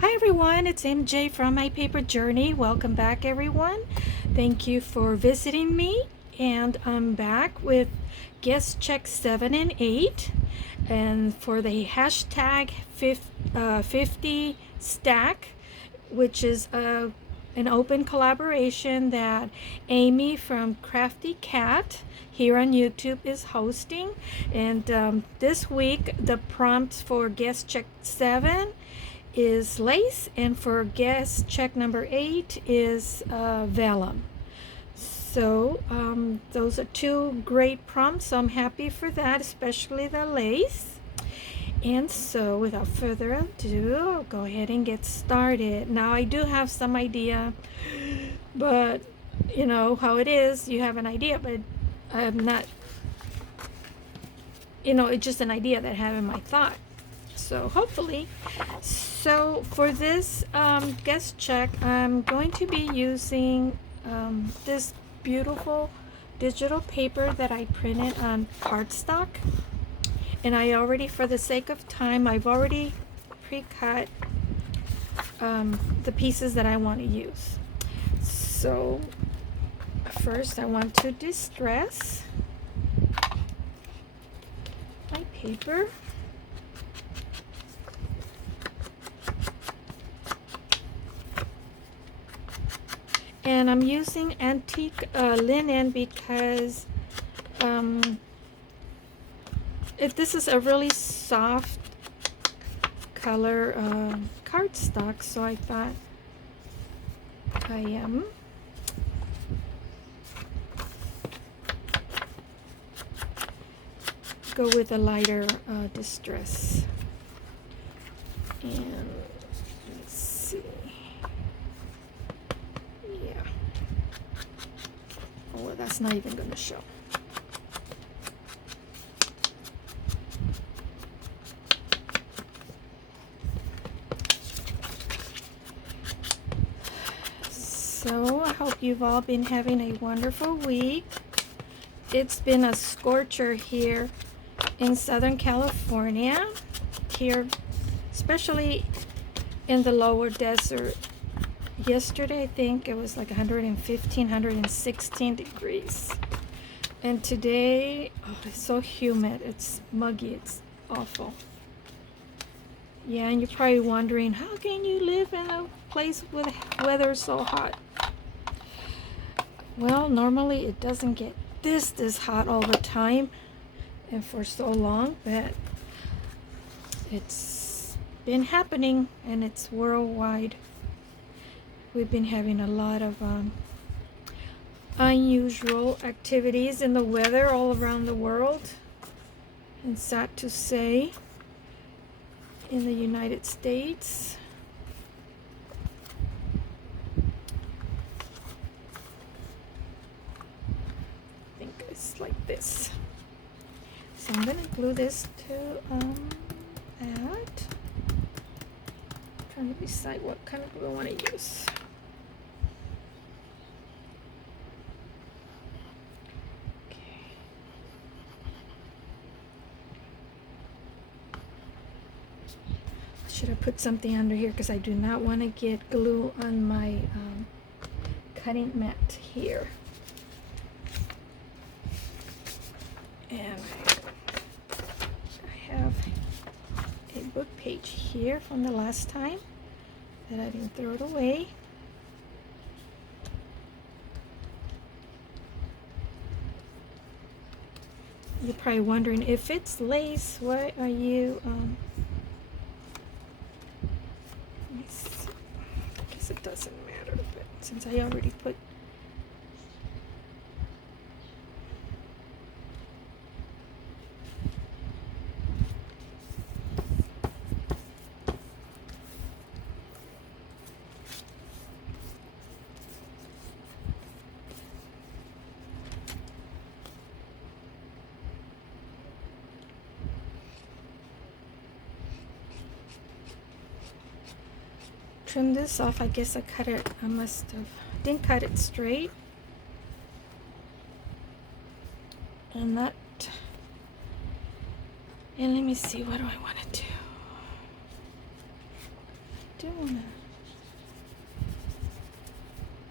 Hi everyone, it's MJ from My Paper Journey. Welcome back everyone. Thank you for visiting me, and I'm back with guest check 7 and 8, and for the hashtag 50 stack, which is an open collaboration that Amy from CraftyCat here on YouTube is hosting. And this week the prompts for guest check 7 is lace, and for guest check number 8 is vellum. So those are two great prompts, so I'm happy for that, especially the lace. And so without further ado, I'll go ahead and get started. Now I do have some idea, but you know how it is, you have an idea, but I'm not, it's just an idea that I have in my thought. So hopefully, so for this guest check, I'm going to be using this beautiful digital paper that I printed on cardstock. And I already, for the sake of time, I've already pre-cut the pieces that I want to use. So first I want to distress my paper. And I'm using antique linen because this is a really soft color cardstock, so I thought I go with a lighter distress. And let's see. Yeah. Oh, well, that's not even going to show. So I hope you've all been having a wonderful week. It's been a scorcher here in Southern California, here especially in the lower desert. Yesterday I think it was like 115, 116 degrees. And today, oh, it's so humid, it's muggy, it's awful. Yeah, and you're probably wondering, how can you live in a place with weather so hot? Well, normally it doesn't get this hot all the time and for so long, but it's been happening and it's worldwide. We've been having a lot of unusual activities in the weather all around the world, and sad to say, in the United States. I think it's like this. So I'm going to glue this to that. I'm trying to decide what kind of glue I want to use. Should I put something under here, because I do not want to get glue on my cutting mat here. And I have a book page here from the last time that I didn't throw it away. You're probably wondering, if it's lace, why are you I guess it doesn't matter, but since I already put trim this off. I guess I didn't cut it straight. And that, and let me see, what do I want to do? do want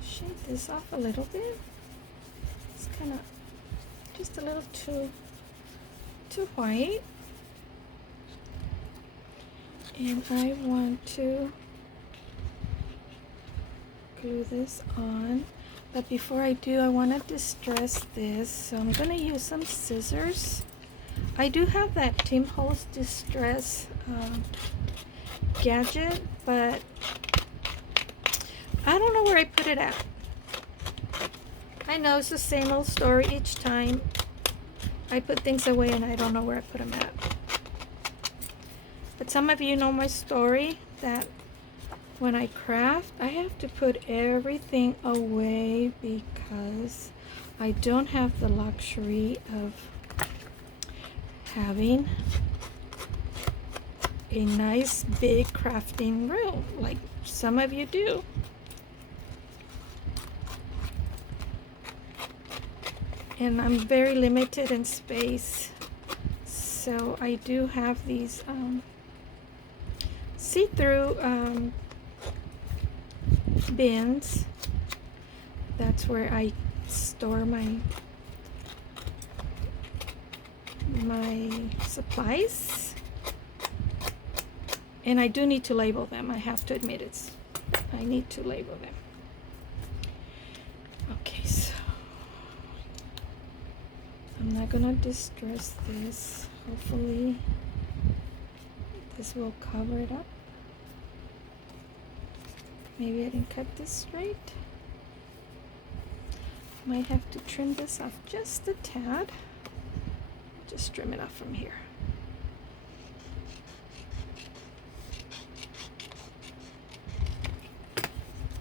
to shade this off a little bit. It's kind of just a little too white. And I want to glue this on. But before I do, I want to distress this. So I'm going to use some scissors. I do have that Tim Holtz Distress gadget, but I don't know where I put it at. I know it's the same old story each time. I put things away and I don't know where I put them at. But some of you know my story, that when I craft, I have to put everything away because I don't have the luxury of having a nice big crafting room like some of you do. And I'm very limited in space, so I do have these see-through bins. That's where I store my supplies, and I do need to label them. I have to admit I need to label them. Okay, so I'm not gonna distress this. Hopefully this will cover it up. Maybe I didn't cut this straight. Might have to trim this off just a tad. Just trim it off from here.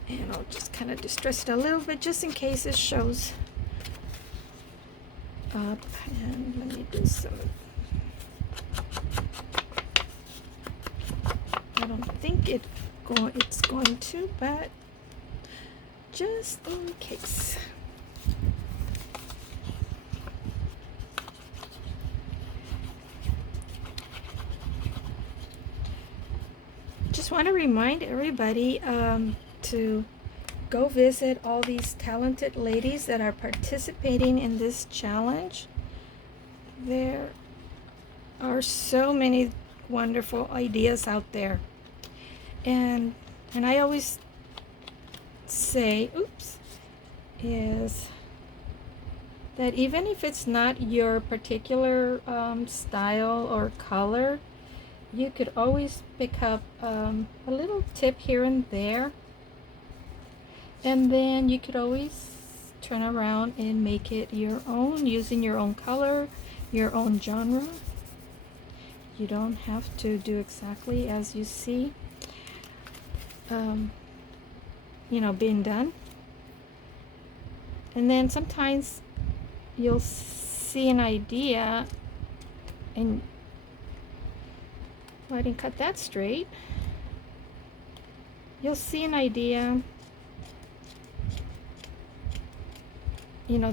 And I'll just kind of distress it a little bit just in case it shows up. And let me do some. I don't think it's going to, but just in case. Just want to remind everybody to go visit all these talented ladies that are participating in this challenge. There are so many wonderful ideas out there, and I always say, is that even if it's not your particular style or color, you could always pick up a little tip here and there, and then you could always turn around and make it your own using your own color, your own genre. You don't have to do exactly as you see being done. And then sometimes you'll see an idea and I didn't cut that straight. You'll see an idea,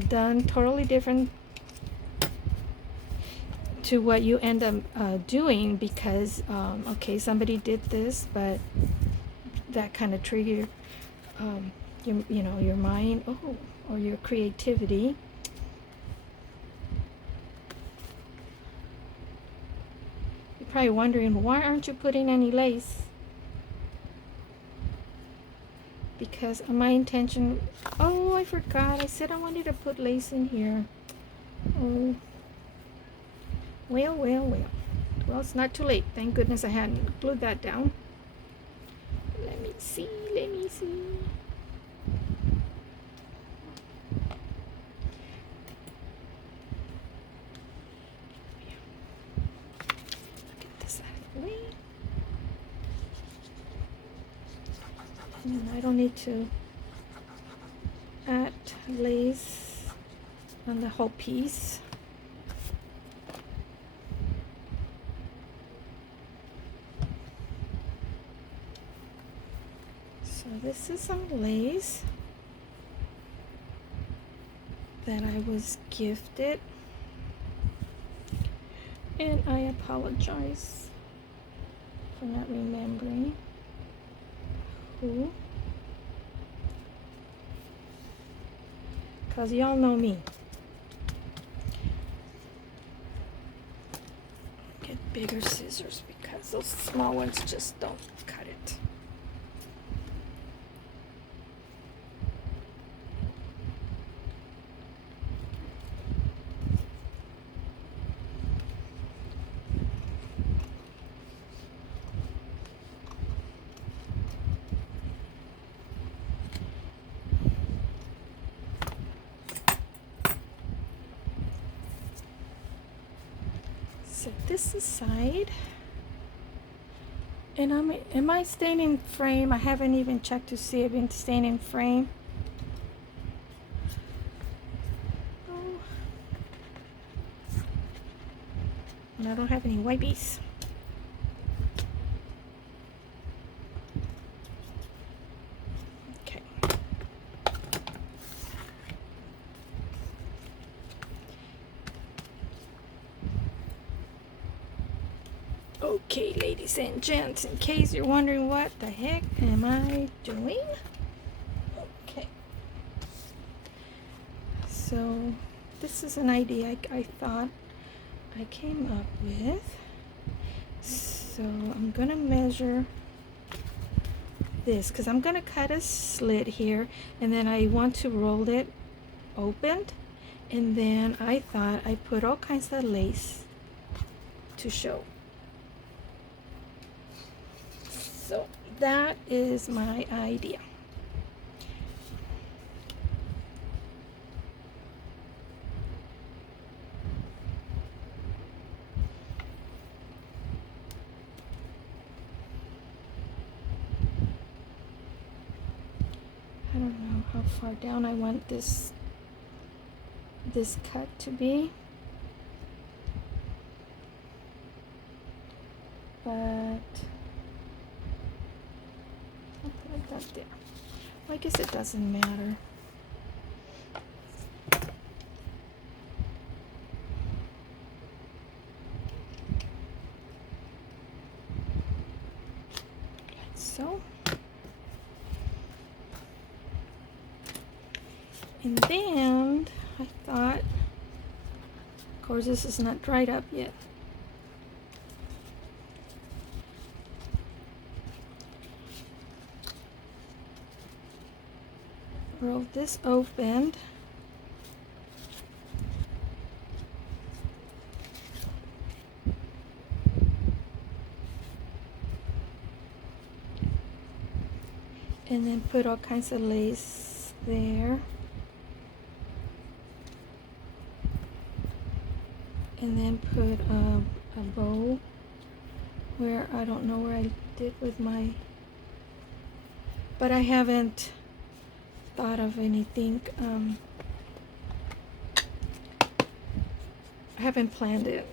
done totally different to what you end up doing because, okay, somebody did this, but that kind of triggered your mind, or your creativity. You're probably wondering, why aren't you putting any lace? Because my intention, I forgot, I said I wanted to put lace in here. Well, it's not too late. Thank goodness I hadn't glued that down. Let me see. Get this out of the way. And I don't need to add lace on the whole piece. So this is some lace that I was gifted, and I apologize for not remembering. because y'all know me. Get bigger scissors because those small ones just don't cut it. Set this aside. And am I staying in frame? I haven't even checked to see if I'm staying in frame. Oh. And I don't have any wipies. Okay. Okay, ladies and gents, in case you're wondering what the heck am I doing? Okay. So, this is an idea I thought I came up with. So, I'm going to measure this because I'm going to cut a slit here, and then I want to roll it opened, and then I thought I put all kinds of lace to show. So that is my idea. I don't know how far down I want this cut to be, but like that there. Well, I guess it doesn't matter. Like so. And then I thought, of course this is not dried up yet. Roll this opened. And then put all kinds of lace there. And then put a bow where I don't know where I did with my, but I haven't thought of anything. I haven't planned it,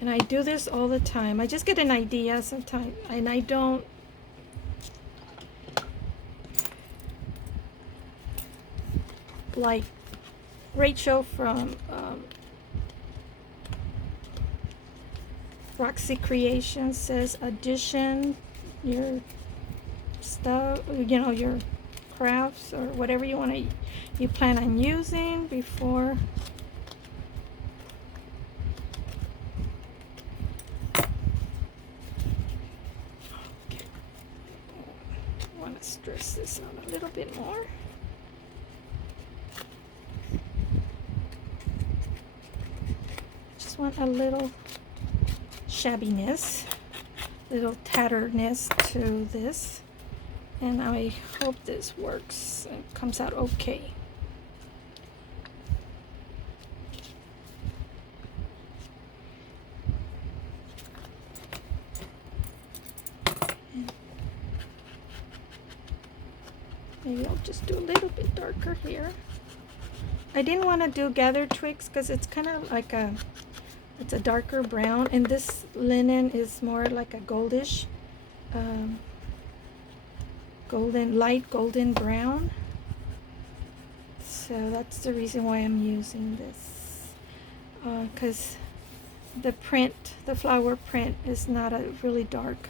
and I do this all the time. I just get an idea sometimes, and I don't like Rachel from Roxy Creations says, addition your stuff, you know, your crafts or whatever you plan on using before. Okay. I want to stress this out a little bit more. Just want a little shabbiness, little tatteredness to this, and I hope this works and comes out okay. And maybe I'll just do a little bit darker here. I didn't want to do gathered twigs because it's kind of like it's a darker brown, and this linen is more like a goldish, light golden brown. So that's the reason why I'm using this, because the print, the flower print, is not a really dark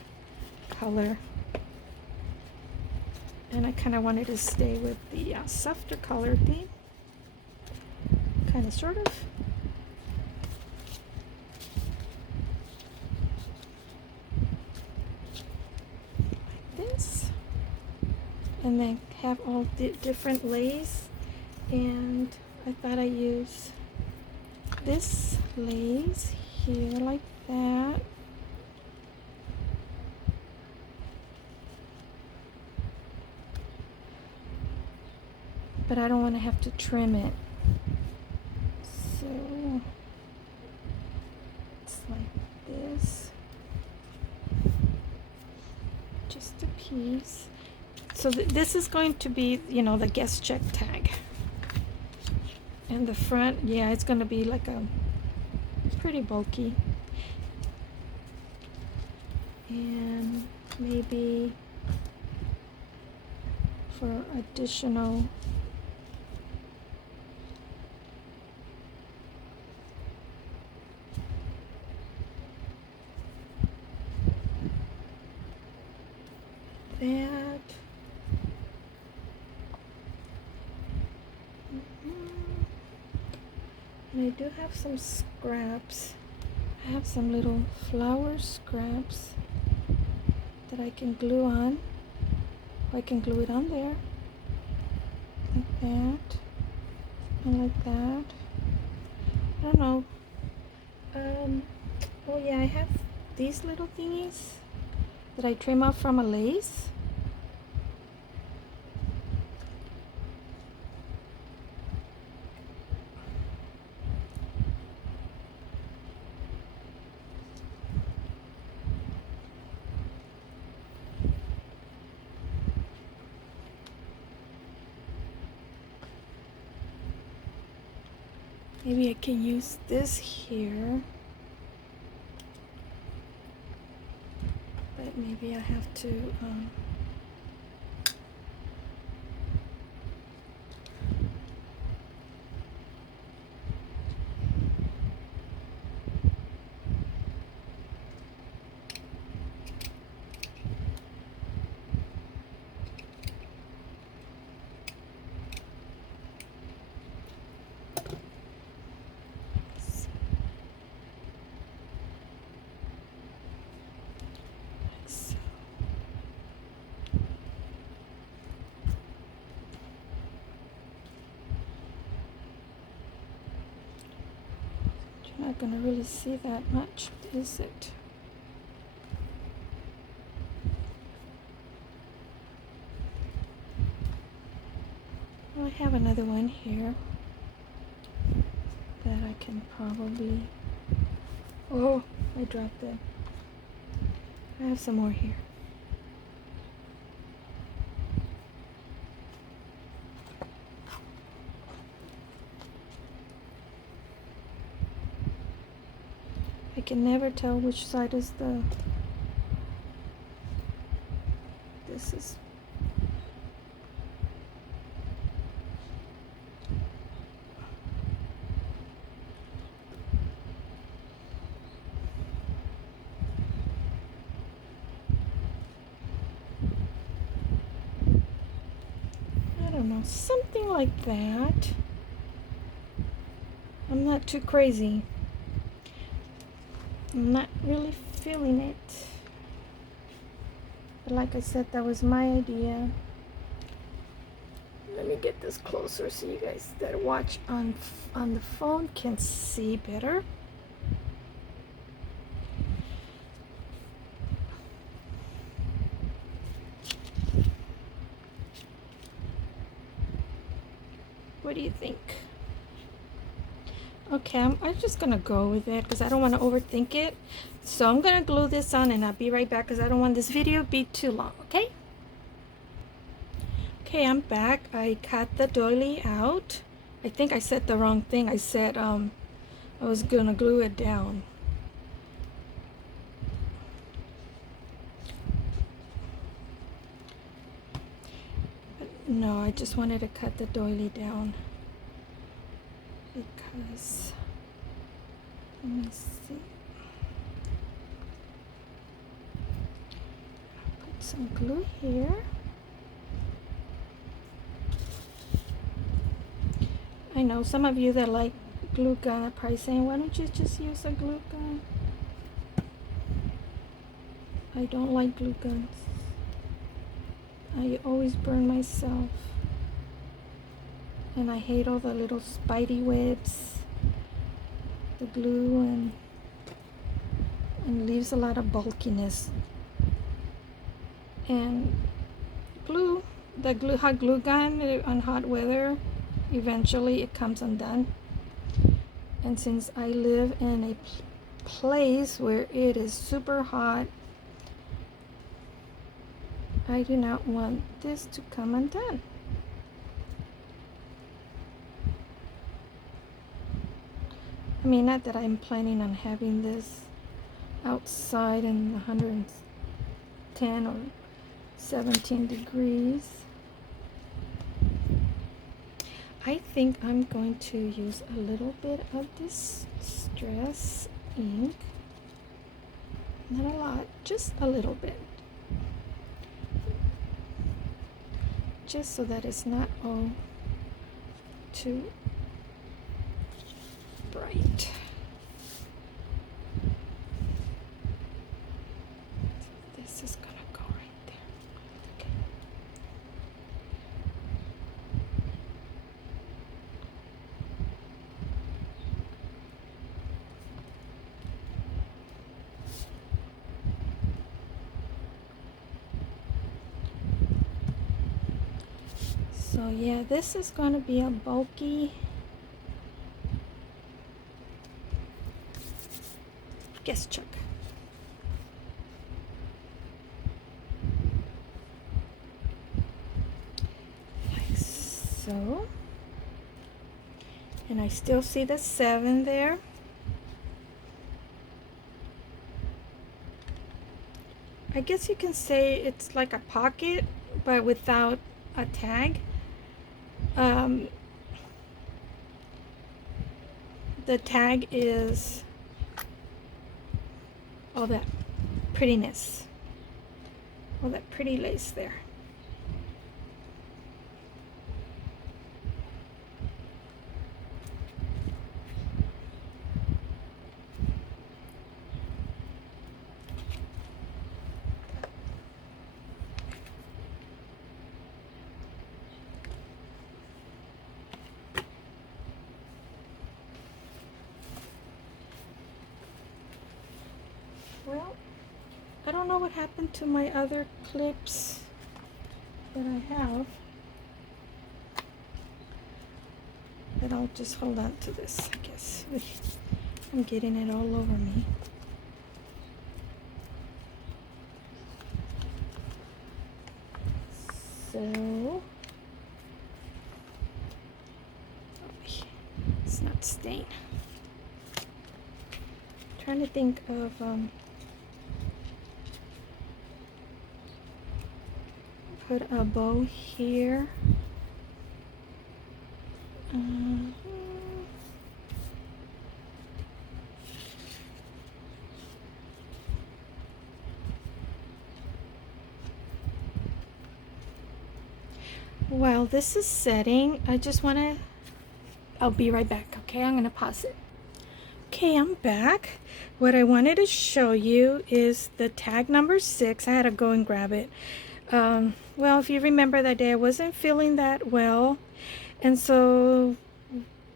color, and I kind of wanted to stay with the softer color theme. kind of, sort of. Like this. And then have all the different lace. And I thought I'd use this lace here like that. But I don't want to have to trim it. So it's like this. Just a piece. So this is going to be, you know, the guest check tag. And the front, yeah, it's going to be like a pretty bulky. And maybe for additional that. And I do have some scraps. I have some little flower scraps that I can glue on. Or I can glue it on there. Like that. And like that. I don't know. Oh yeah, I have these little thingies that I trim off from a lace. Maybe I can use this here. But maybe I have to not gonna really see that much, is it? Well, I have another one here that I can probably, oh, I dropped it. I have some more here. I can never tell which side is the, this is, I don't know, something like that. I'm not too crazy. I'm not really feeling it. But like I said, that was my idea. Let me get this closer so you guys that watch on the phone can see better. What do you think? Okay, I'm just gonna go with it because I don't want to overthink it. So I'm gonna glue this on and I'll be right back because I don't want this video to be too long, okay? Okay, I'm back. I cut the doily out. I think I said the wrong thing. I said I was gonna glue it down. But no, I just wanted to cut the doily down. Because, let me see, put some glue here. I know some of you that like glue gun. I'm probably saying, why don't you just use a glue gun? I don't like glue guns. I always burn myself. And I hate all the little spidey webs. The glue and leaves a lot of bulkiness. And the hot glue gun on hot weather, eventually it comes undone. And since I live in a place where it is super hot, I do not want this to come undone. I mean, not that I'm planning on having this outside in 110 or 17 degrees. I think I'm going to use a little bit of this Stress ink. Not a lot, just a little bit. Just so that it's not all too bright. This is gonna go right there. Okay. So yeah, this is going to be a bulky guest check. Like so. And I still see the 7 there. I guess you can say it's like a pocket, but without a tag. The tag is all that prettiness, all that pretty lace there. Well, I don't know what happened to my other clips that I have, but I'll just hold on to this, I guess. I'm getting it all over me. So, it's not staying. Trying to think of put a bow here. While this is setting, I just want to, I'll be right back, okay? I'm going to pause it. Okay, I'm back. What I wanted to show you is the tag number 6. I had to go and grab it. Well, if you remember that day, I wasn't feeling that well, and so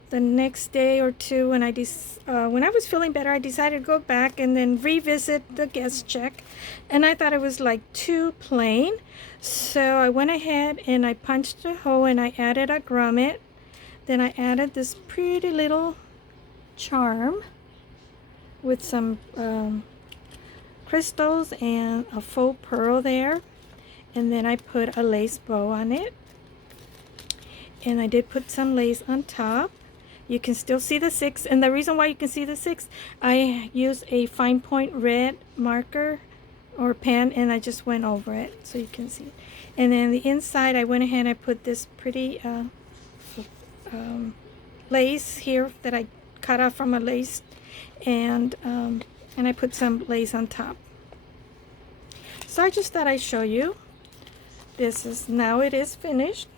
the next day or two, when I was feeling better, I decided to go back and then revisit the guest check, and I thought it was like too plain, so I went ahead and I punched a hole and I added a grommet. Then I added this pretty little charm with some crystals and a faux pearl there, and then I put a lace bow on it, and I did put some lace on top. You can still see the 6, and the reason why you can see the 6, I used a fine point red marker or pen, and I just went over it so you can see it. And then the inside, I went ahead and I put this pretty lace here that I cut off from a lace, and I put some lace on top. So I just thought I'd show you. This is, now it is finished.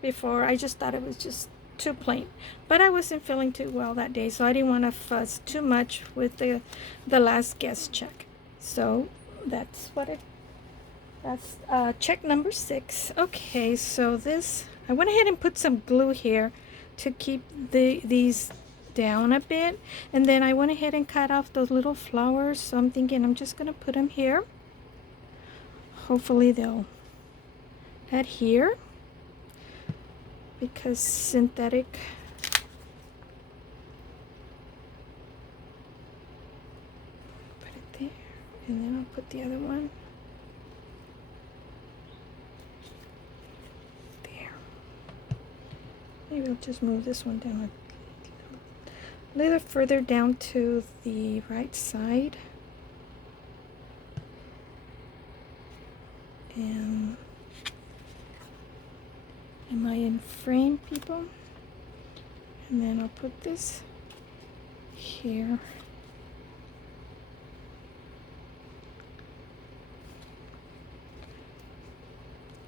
Before, I just thought it was just too plain. But I wasn't feeling too well that day, so I didn't want to fuss too much with the last guest check. So that's what it. That's check number 6. Okay, so this I went ahead and put some glue here to keep these down a bit, and then I went ahead and cut off those little flowers. So I'm thinking I'm just gonna put them here. Hopefully they'll adhere, because synthetic put it there, and then I'll put the other one there. Maybe I'll just move this one down a little further down to the right side. And am I in frame, people? And then I'll put this here.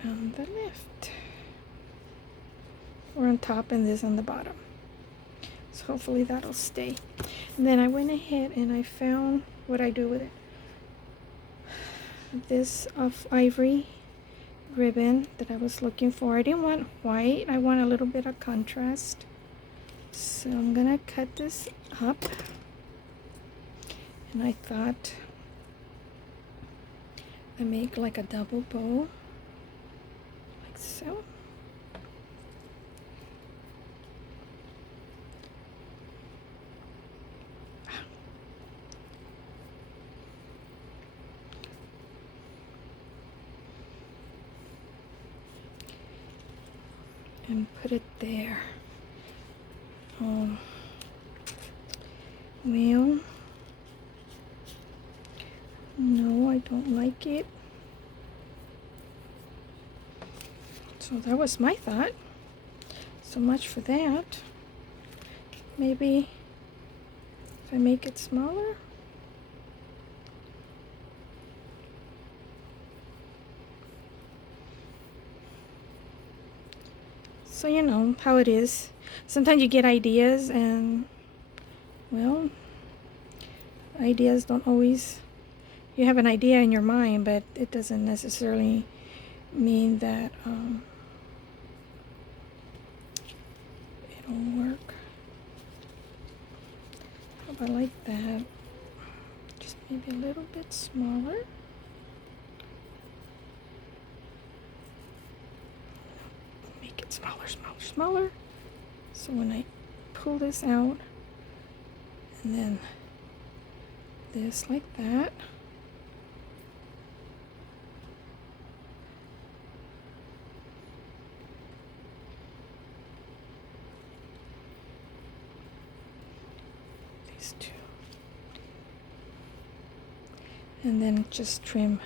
On the left. Or on top, and this on the bottom. So hopefully that'll stay. And then I went ahead and I found what I do with it. This of ivory ribbon that I was looking for. I didn't want white, I want a little bit of contrast. So I'm gonna cut this up, and I thought I make like a double bow, like so. And put it there. Well, no, I don't like it. So that was my thought. So much for that. Maybe if I make it smaller. So you know how it is. Sometimes you get ideas, and well, ideas don't always, you have an idea in your mind, but it doesn't necessarily mean that it'll work. How about like that? Just maybe a little bit smaller. Make it smaller, smaller, smaller. So when I pull this out, and then this like that. These two. And then just trim.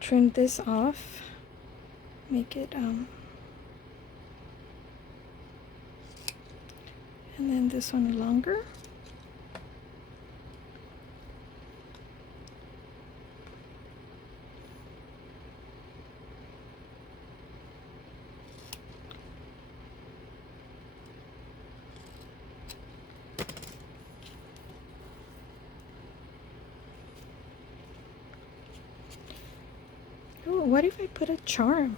Trim this off. Make it and then this one longer. Oh, what if I put a charm?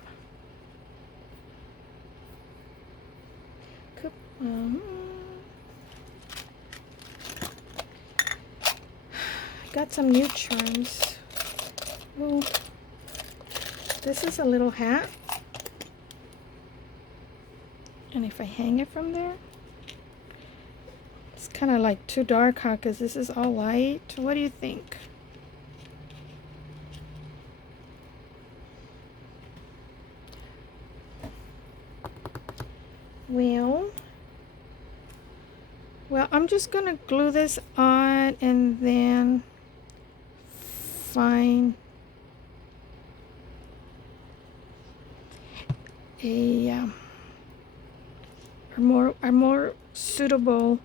I got some new charms. Oh, this is a little hat. And if I hang it from there, it's kind of like too dark, huh? Because this is all light. What do you think? Well, I'm just gonna glue this on and then find a more suitable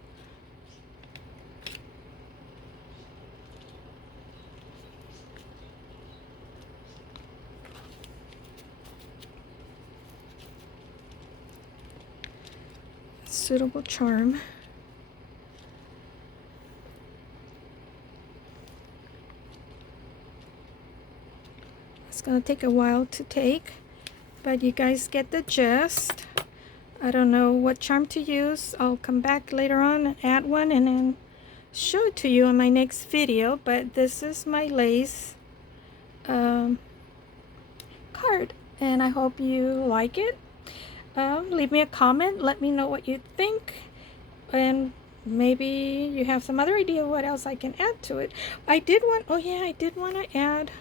suitable charm. It's gonna take a while to take, but you guys get the gist. I don't know what charm to use. I'll come back later on and add one and then show it to you in my next video. But this is my lace card, and I hope you like it. Leave me a comment, let me know what you think, and maybe you have some other idea what else I can add to it. I did want to add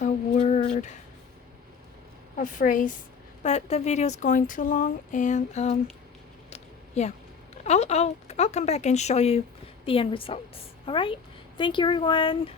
a word, a phrase, but the video is going too long, and yeah, I'll come back and show you the end results. All right, thank you everyone.